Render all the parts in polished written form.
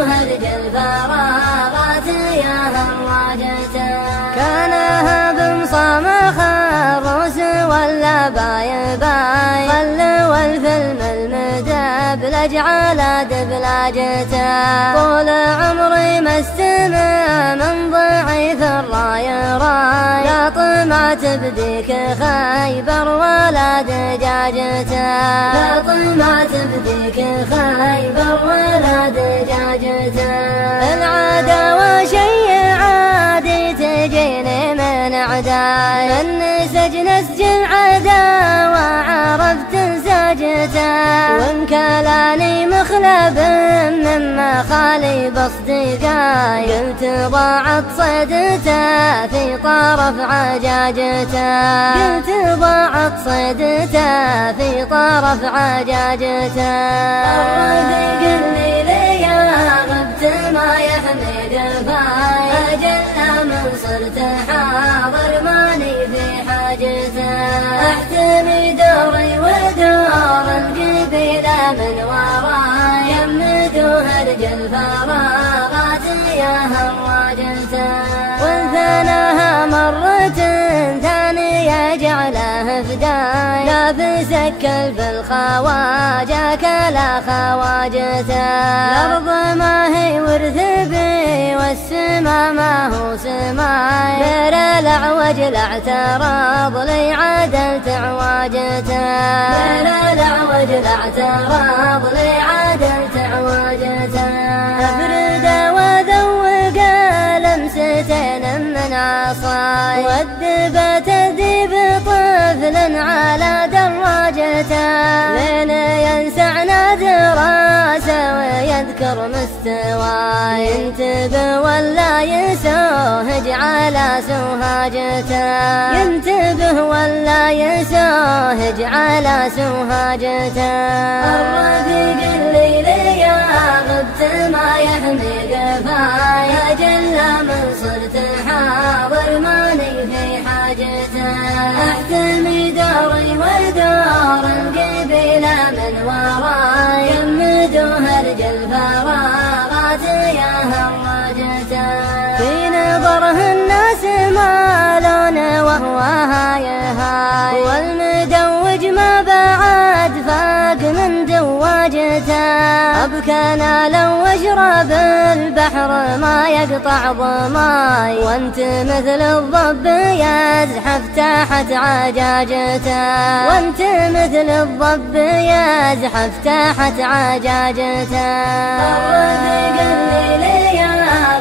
هرج الفراغات يا هواجته. كانها بمصامخ الروس ولا باي باي، خلوا الفيلم المدبلج على دبلاجته. طول عمري مستمع من ضعيف الراي راي، لا طمعت بديك خيبر ولا دجاجته. لا طمعت بديك خيبر ولا دجاجته. العداوة شي عادي تجيني من عداي، من سجن سجن عداوة عرفت ساجته. وان كلاني مخلب مما خالي باصدقاي، قلت ضاعت صيدته في طرف عجاجته. قلت ضاعت صيدته في طرف عجاجته. الرفيق اللي ليا غبت ما يحمي دفاي، أجل من صرت حاضر ماني في حاجته. احتمي دوري ودور القبيلة من وراي، يمدوا هرج الفراغات يا هواجته. وانثناها مرة ثانية جعله فداي، لا بسكل بالخواجة كلا خواجته. الأرض ما هي ورث بي والسما ما هو سماي، غير الأعوج لاعترض لي عدلت عواجته. غير الأعوج لاعترض لي عدلت عواجته. أفرد وذوق لمستين من عصاي، والدبت ذيب طفل على دراجته. من ينسعنا دراسة ويذكر مستواي، ينتبه ولا يسوهج على سوهاجته. ينتبه ولا يسوهج على سوهاجته. الرفيق اللي ليا غبت ما يحمي قفاي، أجل من صرت حاضر ماني في حاجته. احتمي دوري ودور القبيلة من وراي، يمدوا هرج الفراغات يا هواجته. في نظره الناس مالون وهو هاي هاي، والمدوج ما بعد فاق من دواجته. أبكانا لو اشرب البحر ما يقطع ضماي، وانت مثل الضب يزحف تحت عجاجته. وانت مثل الضب يزحف تحت عجاجته. الرفيق اللي ليا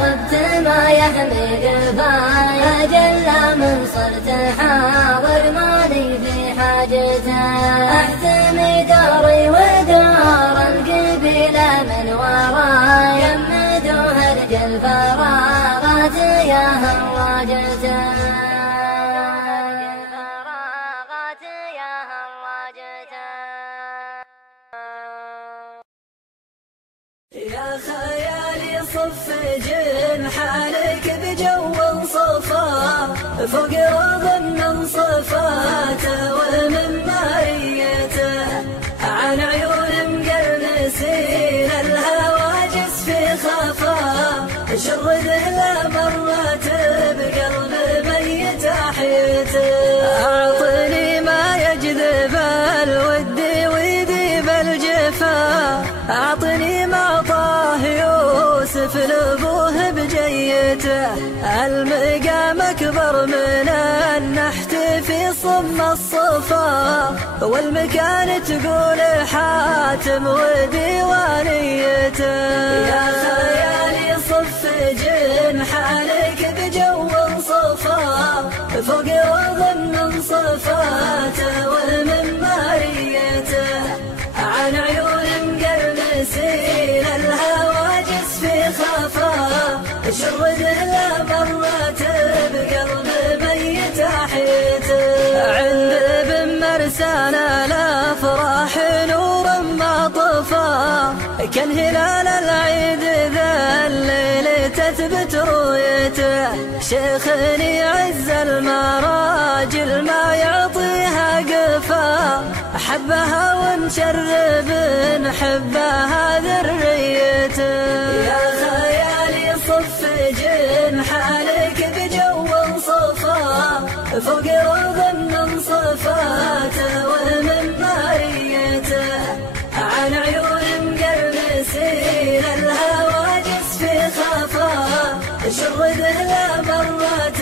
غبت ما يحمي قفاي، أجل من صرت حاضر ماني في حاجته. احتمي دوري ودور القبيلة من وراي، يمدوا هرج الفراغات يا هواجته. يا خيالي صف جنحانك بجو صفا، فوق رضا من صفاته ومن ماريته. عن عيون مقرنسين الهواجس في خفا، شرد له مرات بقلب ميت أحيته. أعطني ما يجذب الود ويذيب الجفا، أعطني ما طاه يوسف لأبوه بجيته. المقام أكبر من النحت في صم الصفا، والمكان تقول حاتم وديوانيته. يا خيالي صف جنحانك بجو صفا، فوق رضا من صفاته ومن ماريته. عن عيون مقرنسين الهواجس في خفا، شرد له مرات بقلب ميت أحيته. عند ابن مرسانا الأفراح نور ما طفا، كان هلال العيد ذا الليل تثبت رؤيته. شيخني عز المراجل ما يعطيها قفا، حبها ونشرب نحبها ذريته. نسير الهواجس في خفا شرده لا مرات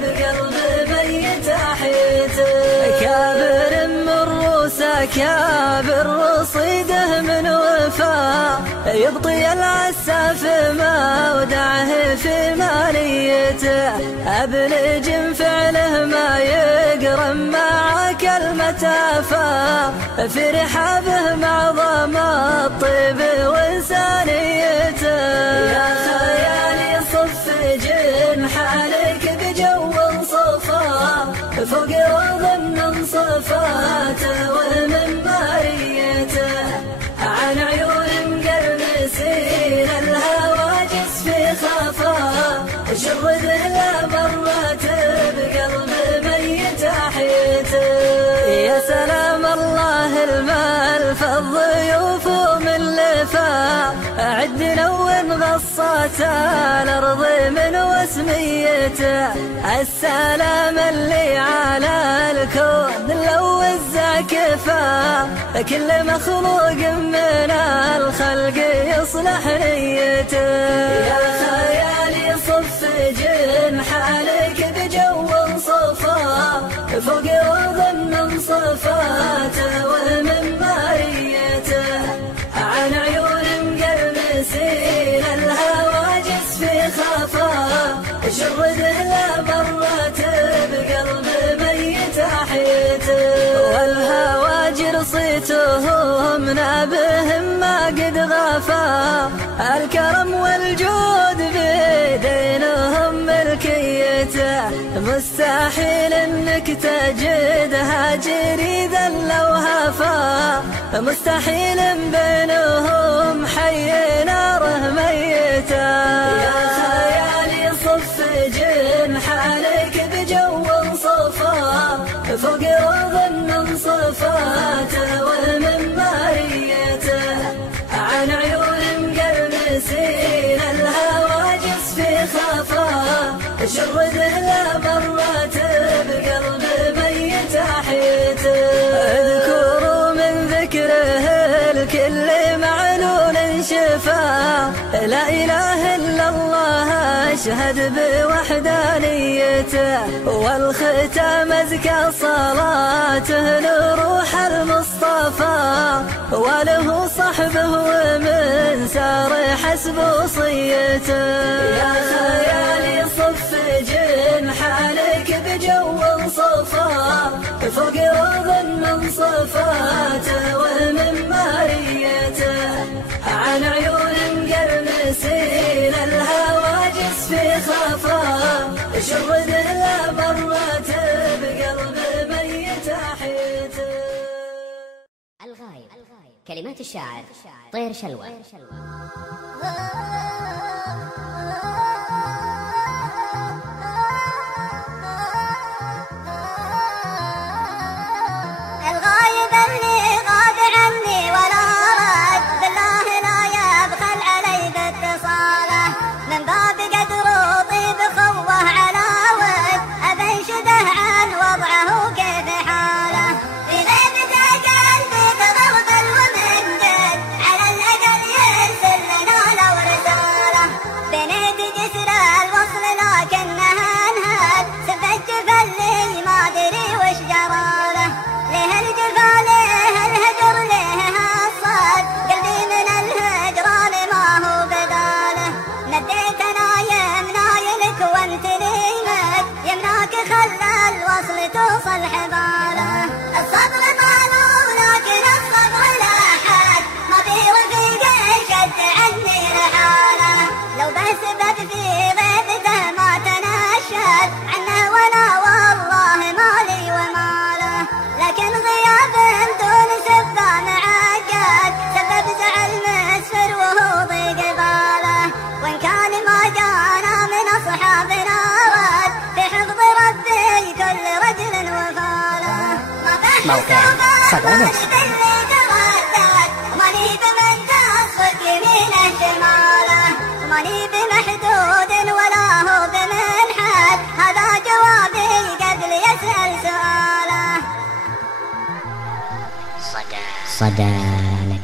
بقلب ميت أحيته كابر من روسه كابر رصيده من وفا يبطي العساف ما ودعه في ماليته أبلج فعله ما يقرم مع كلمة أفا في رحابه معظم الطيب وإنسانيته يا خيالي صف جنحانك بجو صفا فوق روض من صفاته ومن ماريته عن عيون مقرمسين الهواجس في خفا شرده لا مرات بقلب ميت أحيته يا سلام الله المال فالضيوف من لفا عد لو غصت الأرض من وسميته السلام اللي على الكون لو وزع كفا كل مخلوق من الخلق يصلح نيته يا خيالي صف جنحانك بجو صفا فوق روض من صفاته ومن ماريته عن عيون مقرمسين الهواجس في خفا شرده لا مرات بقلب ميت أحيته والهواجر صيتهم نابهم ما قد غفا الكرم والجود بيدينهم ملكيته مستحيل انك تجدها جريدا لو هفا مستحيل بينهم حي ناره ميته يا خيالي صف جنحانك بجو صفا فوق روض من صفاته ومن ماريته عن عيون مقرمسين الهواجس في خفا شرده لا مرات بقلب ميت أحيته اذكروا من ذكره الكل معلول شفا لا إله إلا الله أشهد بوحدانيته والختام أزكى صلاته لروح المصطفى وله صحبه ومن سار حسب وصيته يا خيالي صف جنحانك بجو صفا فوق روض من صفاته ومن ماريته عن عيون مقرمسين الهواجس في خفا شرده لا مرات بقلب ميت أحيته. الغايب كلمات الشاعر طير شلوى. الغايب اللي غاب عني ولا رد بالله لا يبخل علي باتصاله من باب قدر وطيب خوه على ود أبنشده عن وضعه كيف حاله في غيبته قلبي تغربل ومن جد على الأقل يرسل لنا لو رساله بنيت جسر الوصل لكنها انهد سفت جفلي ما أدري وش جراله ليه الجفا ليه الهجر ليه هالصد قلبي من الهجران ما هو بداله نديت انا يمنايلك وانت نيمك يمناك خلى الوصل توصل حباله الصبر طالوا لكن الصبر لا حد ما في رفيق شد عني رحاله لو بسبب في غيبته ما تنشد عنه وانا والله مالي وماله لكن غياب دون سبه معقد سبب زعل مسفر وهو ضيق باله وان كان ما جانا من اصحابنا رد في حفظ ربي كل رجل وفاله موقع صدانة ماني بمن تصفق يمينه شماله ماني بمحدود ولا هو بمنحد هذا جوابي قبل يسأل سؤاله صدانة